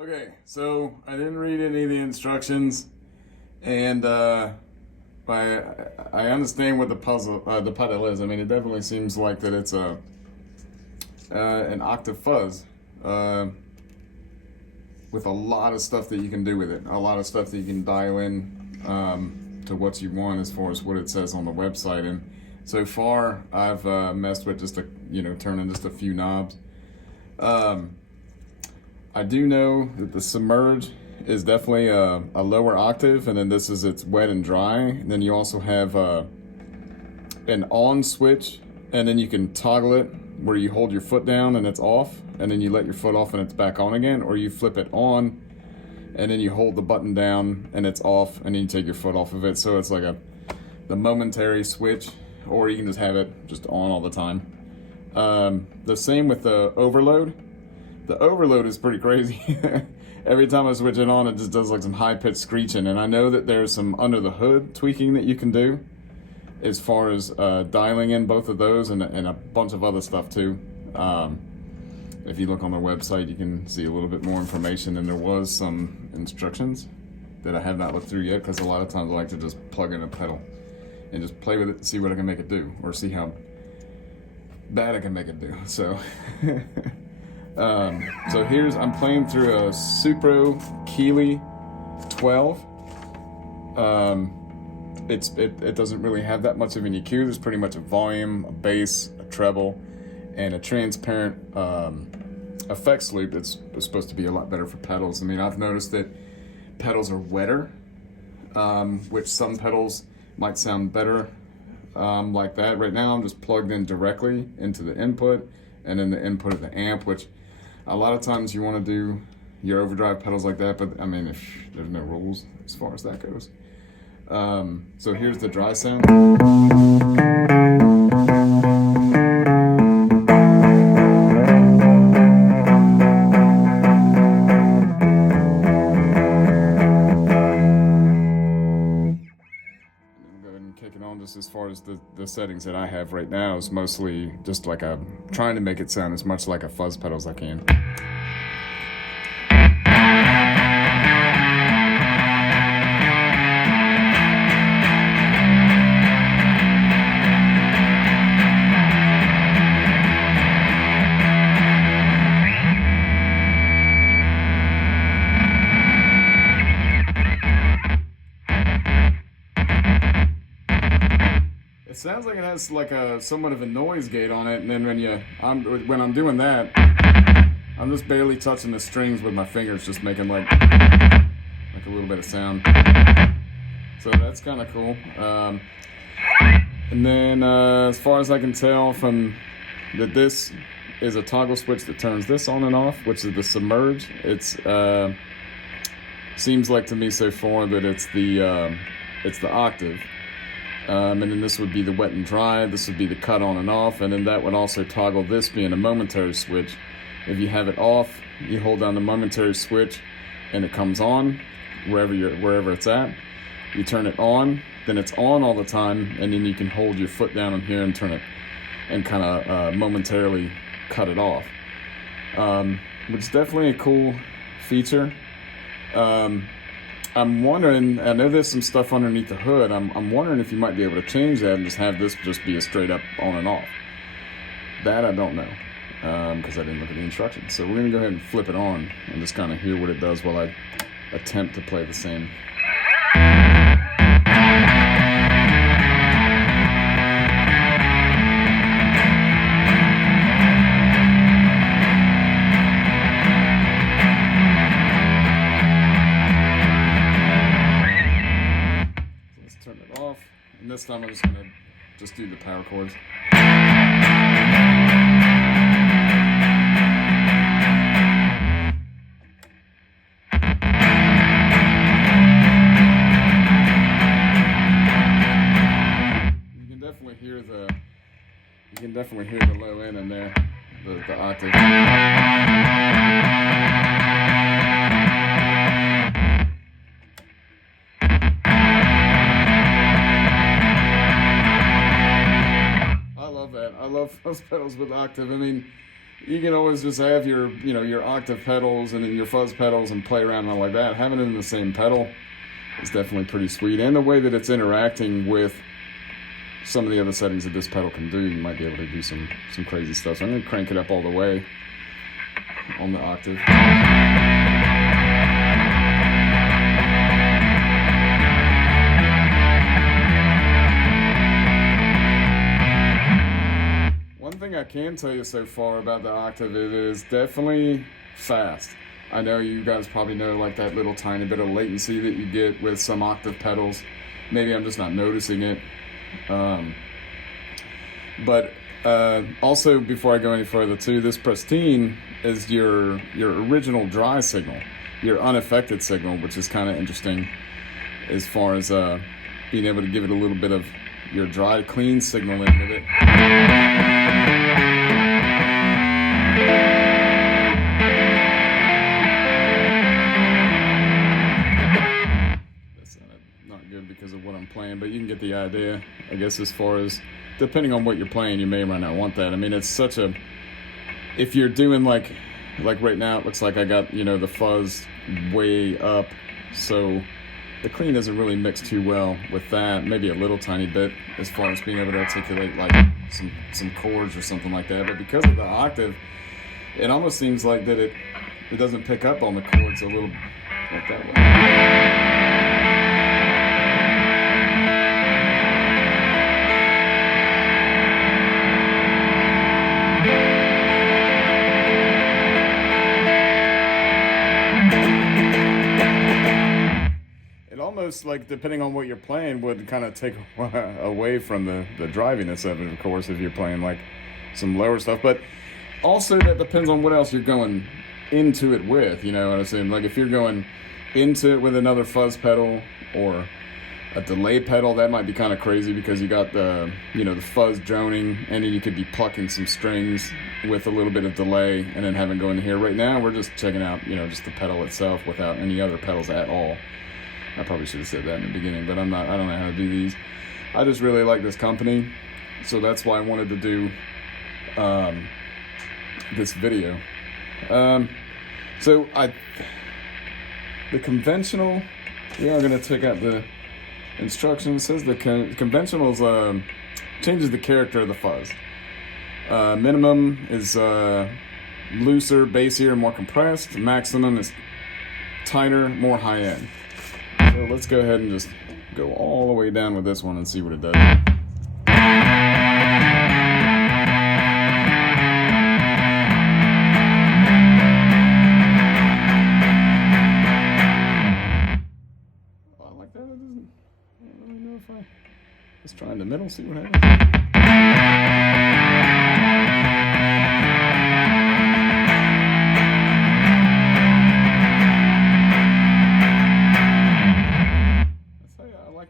Okay, so I didn't read any of the instructions, and I understand what the pedal is. I mean, it definitely seems like that it's an octave fuzz with a lot of stuff that you can do with it, a lot of stuff that you can dial in to what you want as far as what it says on the website. And so far, I've messed with just turning just a few knobs. I do know that the submerge is definitely a lower octave, and then this is it's wet and dry. And then you also have an on switch, and then you can toggle it where you hold your foot down and it's off, and then you let your foot off and it's back on again, or you flip it on and then you hold the button down and it's off, and then you take your foot off of it. So it's like the momentary switch, or you can just have it just on all the time. The same with the overload. The overload is pretty crazy. Every time I switch it on, it just does like some high-pitched screeching. And I know that there's some under-the-hood tweaking that you can do as far as dialing in both of those and a bunch of other stuff too. If you look on the website, you can see a little bit more information, and there was some instructions that I have not looked through yet, because a lot of times I like to just plug in a pedal and just play with it to see what I can make it do, or see how bad I can make it do. So so I'm playing through a Supro Keeley 12. It doesn't really have that much of an EQ. There's pretty much a volume, a bass, a treble, and a transparent effects loop that's supposed to be a lot better for pedals. I mean, I've noticed that pedals are wetter, which some pedals might sound better like that. Right now I'm just plugged in directly into the input and then the input of the amp, which a lot of times you want to do your overdrive pedals like that, but I mean, if there's no rules as far as that goes. So here's the dry sound. Kick it on. Just as far as the settings that I have right now is mostly just like I'm trying to make it sound as much like a fuzz pedal as I can. It sounds like it has like a somewhat of a noise gate on it, and then when I'm doing that, I'm just barely touching the strings with my fingers, just making like a little bit of sound. So that's kind of cool. And then as far as I can tell from that, this is a toggle switch that turns this on and off, which is the submerge. It's seems like to me so far that it's the octave. And then this would be the wet and dry, this would be the cut on and off, and then that would also toggle this being a momentary switch. If you have it off, you hold down the momentary switch and it comes on wherever it's at. You turn it on, then it's on all the time, and then you can hold your foot down on here and turn it and kind of momentarily cut it off. Which is definitely a cool feature. I'm wondering, I know there's some stuff underneath the hood. I'm wondering if you might be able to change that and just have this just be a straight up on and off. That I don't know, because I didn't look at the instructions. So we're going to go ahead and flip it on and just kind of hear what it does while I attempt to play the same. Turn it off, and this time I'm just going to do the power chords. You can definitely hear the low end in there, the octave. I love fuzz pedals with octave. I mean, You can always just have your, your octave pedals and then your fuzz pedals and play around like that. Having it in the same pedal is definitely pretty sweet. And the way that it's interacting with some of the other settings that this pedal can do, you might be able to do some crazy stuff. So I'm going to crank it up all the way on the octave. One thing I can tell you so far about the octave, it is definitely fast. I know you guys probably know like that little tiny bit of latency that you get with some octave pedals. Maybe I'm just not noticing it. But also, before I go any further too, this pristine is your original dry signal, your unaffected signal, which is kind of interesting as far as being able to give it a little bit of your dry clean signal into it. That's not good because of what I'm playing, but you can get the idea, I guess, as far as depending on what you're playing, you may or might not want that. I mean, it's such a, if you're doing like right now, it looks like I got, the fuzz way up, so the clean doesn't really mix too well with that. Maybe a little tiny bit as far as being able to articulate like some chords or something like that. But because of the octave, it almost seems like that it doesn't pick up on the chords a little like that way. Almost like, depending on what you're playing, would kind of take away from the driviness of it, of course, if you're playing like some lower stuff. But also that depends on what else you're going into it with, you know what I'm saying? Like if you're going into it with another fuzz pedal or a delay pedal, that might be kind of crazy because you got the, the fuzz droning, and then you could be plucking some strings with a little bit of delay and then having go in here. Right now we're just checking out, just the pedal itself without any other pedals at all. I probably should have said that in the beginning, but I don't know how to do these. I just really like this company, so that's why I wanted to do this video. So the conventional, we are going to check out the instructions. It says the conventionals changes the character of the fuzz. Minimum is looser, bassier, more compressed. Maximum is tighter, more high-end. So let's go ahead and just go all the way down with this one and see what it does. Oh, I like that. I don't really know if let's try in the middle, see what happens.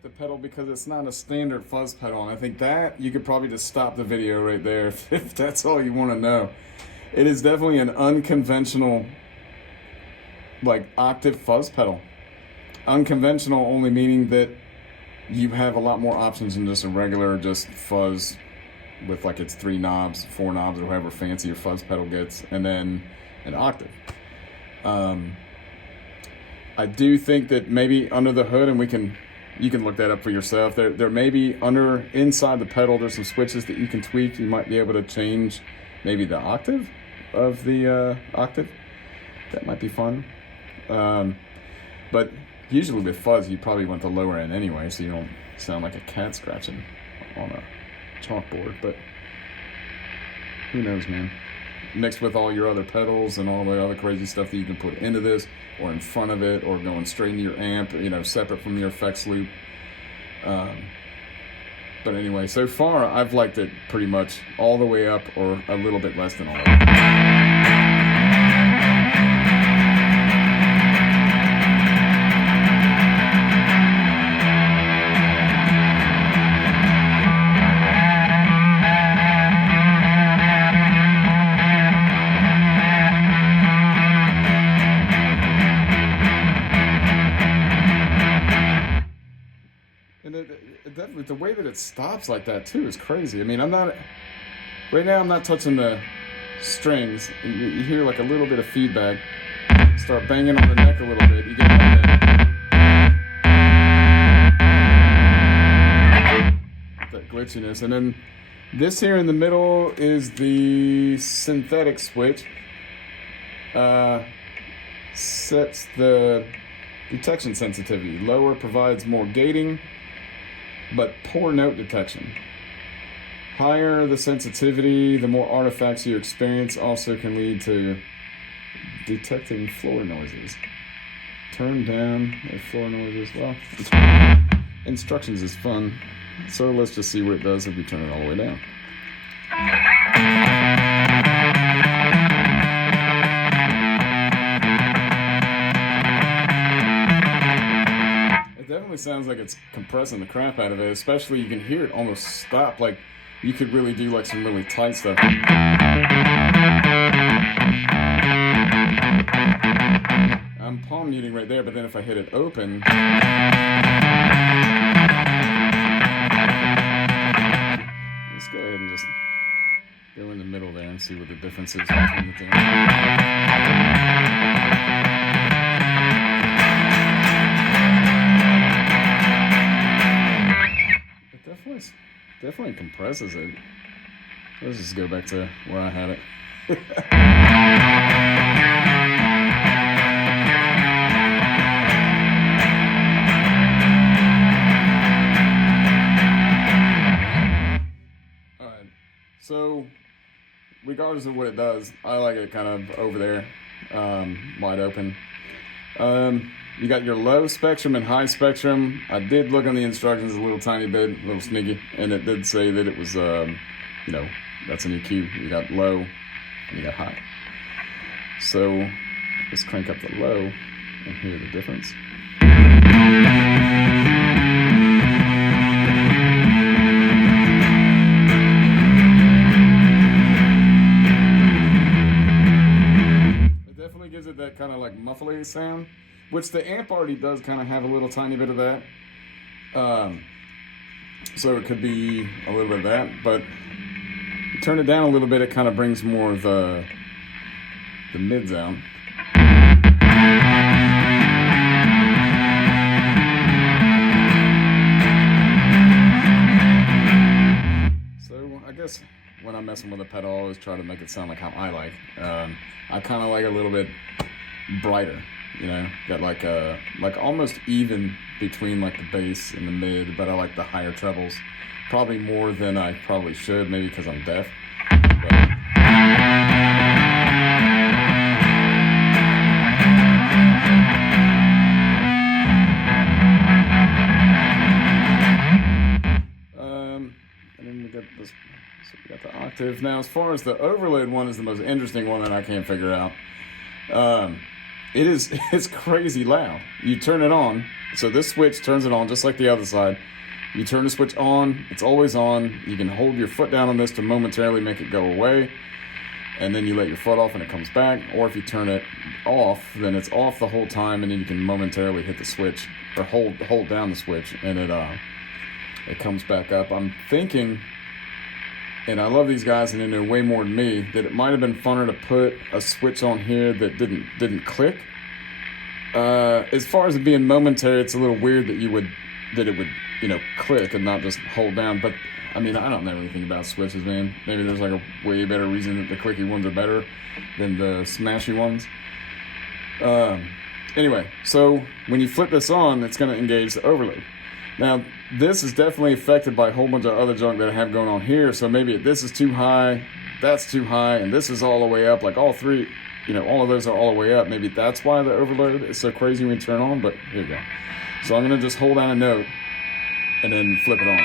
The pedal because it's not a standard fuzz pedal, and I think that you could probably just stop the video right there if that's all you want to know. It is definitely an unconventional like octave fuzz pedal. Unconventional only meaning that you have a lot more options than just a regular just fuzz with like its 3 knobs, 4 knobs, or however fancy your fuzz pedal gets, and then an octave. I do think that maybe under the hood, and you can look that up for yourself. There may be inside the pedal, there's some switches that you can tweak. You might be able to change maybe the octave of the octave. That might be fun. But usually with fuzz, you probably want the lower end anyway, so you don't sound like a cat scratching on a chalkboard. But who knows, man? Mixed with all your other pedals and all the other crazy stuff that you can put into this, or in front of it, or going straight into your amp, separate from your effects loop. But anyway, so far I've liked it pretty much all the way up, or a little bit less than all that. Definitely, the way that it stops like that too is crazy. I mean, right now I'm not touching the strings, and you hear like a little bit of feedback. Start banging on the neck a little bit, you get that glitchiness. And then this here in the middle is the synthetic switch. Sets the detection sensitivity. Lower provides more gating, but poor note detection. Higher the sensitivity, the more artifacts you experience, also can lead to detecting floor noises. Turn down the floor noises. Well, instructions is fun, so let's just see what it does if we turn it all the way down. It definitely sounds like it's compressing the crap out of it, especially you can hear it almost stop, like you could really do like some really tight stuff. I'm palm muting right there, but then if I hit it open, let's go ahead and just go in the middle there and see what the difference is between the two. It definitely compresses it. Let's just go back to where I had it. Alright, so regardless of what it does, I like it kind of over there, wide open. You got your low spectrum and high spectrum. I did look on the instructions a little tiny bit, a little sneaky, and it did say that it was, you know, that's an EQ. You got low and you got high. So let's crank up the low and hear the difference. It definitely gives it that kind of like muffly sound, which the amp already does kind of have a little tiny bit of that. So it could be a little bit of that, but you turn it down a little bit, it kind of brings more of the mids out. So I guess when I'm messing with a pedal, I always try to make it sound like how I like. I kind of like a little bit brighter. You know, got like almost even between like the bass and the mid, but I like the higher trebles, probably more than I probably should, maybe because I'm deaf. And then we got this, so we got the octave. Now, as far as the overlaid one is the most interesting one that I can't figure out. It's crazy loud. You turn it on, so this switch turns it on just like the other side. You turn the switch on, it's always on. You can hold your foot down on this to momentarily make it go away, and then you let your foot off and it comes back. Or if you turn it off, then it's off the whole time, and then you can momentarily hit the switch or hold down the switch, and it comes back up. I'm thinking, and I love these guys and they know way more than me, that it might have been funner to put a switch on here that didn't click. As far as it being momentary, it's a little weird that it would, you know, click and not just hold down. But I mean, I don't know anything about switches, man. Maybe there's like a way better reason that the clicky ones are better than the smashy ones. Anyway, so when you flip this on, it's going to engage the overload. Now, this is definitely affected by a whole bunch of other junk that I have going on here. So maybe this is too high, that's too high, and this is all the way up. Like all three, you know, all of those are all the way up. Maybe that's why the overload is so crazy when you turn on, but here you go. So I'm going to just hold down a note and then flip it on.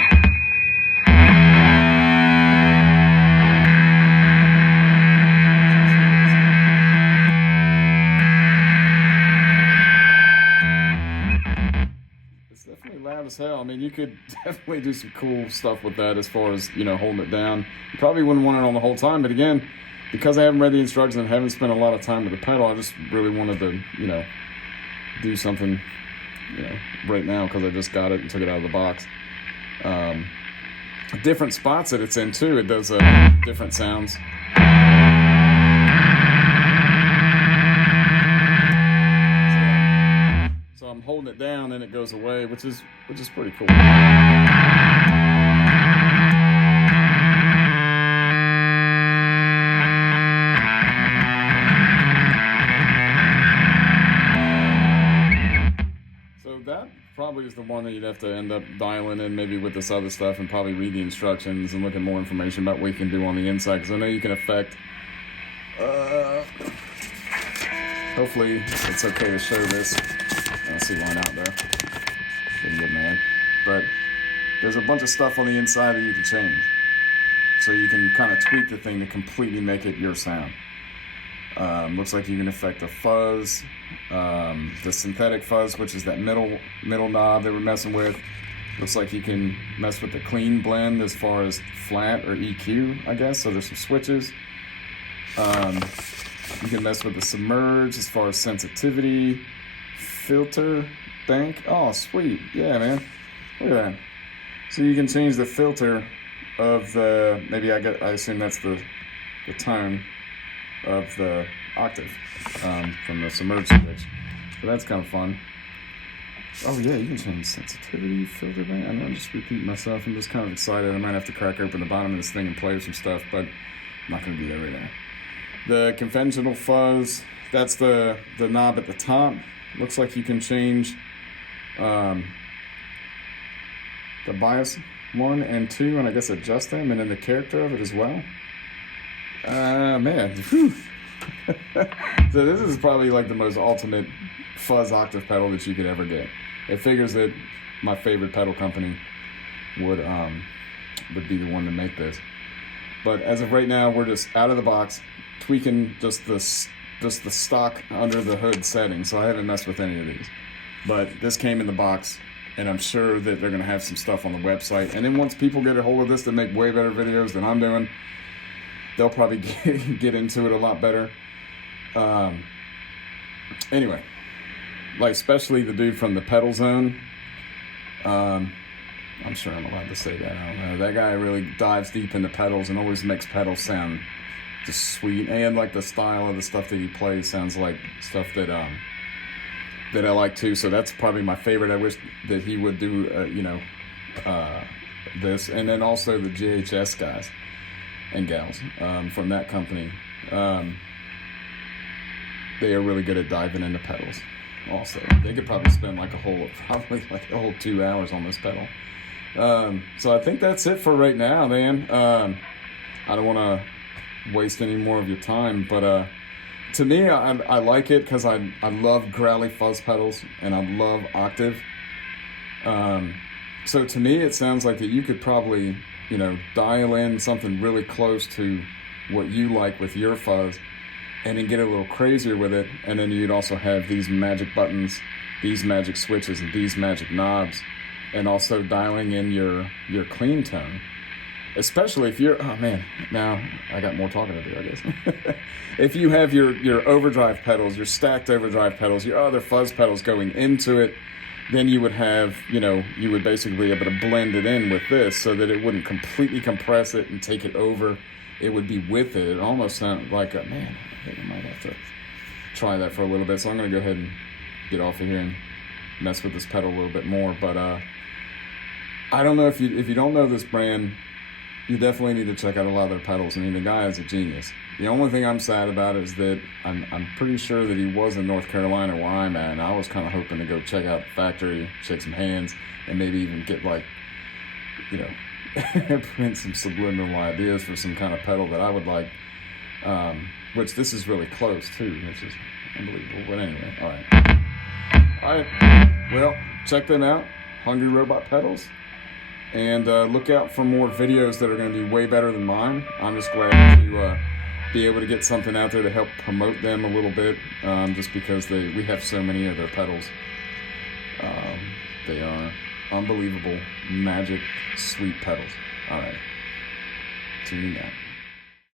Loud as hell. I mean, you could definitely do some cool stuff with that as far as, you know, holding it down. You probably wouldn't want it on the whole time, but again, because I haven't read the instructions and haven't spent a lot of time with the pedal, I just really wanted to, you know, do something, you know, right now because I just got it and took it out of the box. Different spots that it's in too, it does different sounds. holding it down and it goes away, which is pretty cool. So that probably is the one that you'd have to end up dialing in maybe with this other stuff and probably read the instructions and look at more information about what you can do on the inside, because I know you can affect hopefully it's okay to show this. I see line out there. Pretty good, man. But there's a bunch of stuff on the inside that you can change. So you can kind of tweak the thing to completely make it your sound. Looks like you can affect the fuzz, the synthetic fuzz, which is that middle knob that we're messing with. Looks like you can mess with the clean blend as far as flat or EQ, I guess. So there's some switches. You can mess with the submerge as far as sensitivity, filter, bank. Oh, sweet. Yeah, man. Look at that. So you can change the filter of the, maybe I assume that's the tone of the octave from the submerge switch. So that's kind of fun. Oh yeah, you can change sensitivity, filter bank. I know I'm just repeating myself. I'm just kind of excited. I might have to crack open the bottom of this thing and play with some stuff, but I'm not going to do that right now. The conventional fuzz, that's the knob at the top. Looks like you can change the bias 1 and 2, and I guess adjust them, and then the character of it as well. Man. Whew. So this is probably like the most ultimate fuzz octave pedal that you could ever get. It figures that my favorite pedal company would be the one to make this. But as of right now, we're just out of the box, tweaking just the stock under the hood settings. So I haven't messed with any of these. But this came in the box, and I'm sure that they're going to have some stuff on the website. And then once people get a hold of this that make way better videos than I'm doing, they'll probably get into it a lot better. Anyway, like especially the dude from the Pedal Zone. I'm sure I'm allowed to say that. I don't know. That guy really dives deep into pedals and always makes pedals sound just sweet. And like the style of the stuff that he plays sounds like stuff that that I like too. So that's probably my favorite. I wish that he would do this. And then also the GHS guys and gals from that company. They are really good at diving into pedals. Also, they could probably spend like a whole 2 hours on this pedal. So I think that's it for right now, man. I don't want to waste any more of your time, but to me, I like it because I love growly fuzz pedals and I love octave. So to me, it sounds like that you could probably, dial in something really close to what you like with your fuzz and then get a little crazier with it. And then you'd also have these magic buttons, these magic switches, and these magic knobs, and also dialing in your clean tone. Especially if you're, oh man, now I got more talking to do, I guess. If you have your overdrive pedals, your stacked overdrive pedals, your other fuzz pedals going into it, then you would have, you would basically be able to blend it in with this so that it wouldn't completely compress it and take it over. It would be with it. It almost sounds like a, man, I think I might have to try that for a little bit. So I'm going to go ahead and get off of here and mess with this pedal a little bit more. But I don't know if you don't know this brand, you definitely need to check out a lot of their pedals. I mean, the guy is a genius. The only thing I'm sad about is that I'm pretty sure that he was in North Carolina where I'm at, and I was kind of hoping to go check out the factory, shake some hands, and maybe even get print some subliminal ideas for some kind of pedal that I would like. Which this is really close too, which is unbelievable. But anyway, all right. Well, check them out, Hungry Robot Pedals. And look out for more videos that are going to be way better than mine. I'm just glad to be able to get something out there to help promote them a little bit, just because we have so many of their pedals. They are unbelievable, magic, sweet pedals. All right. Tune in now.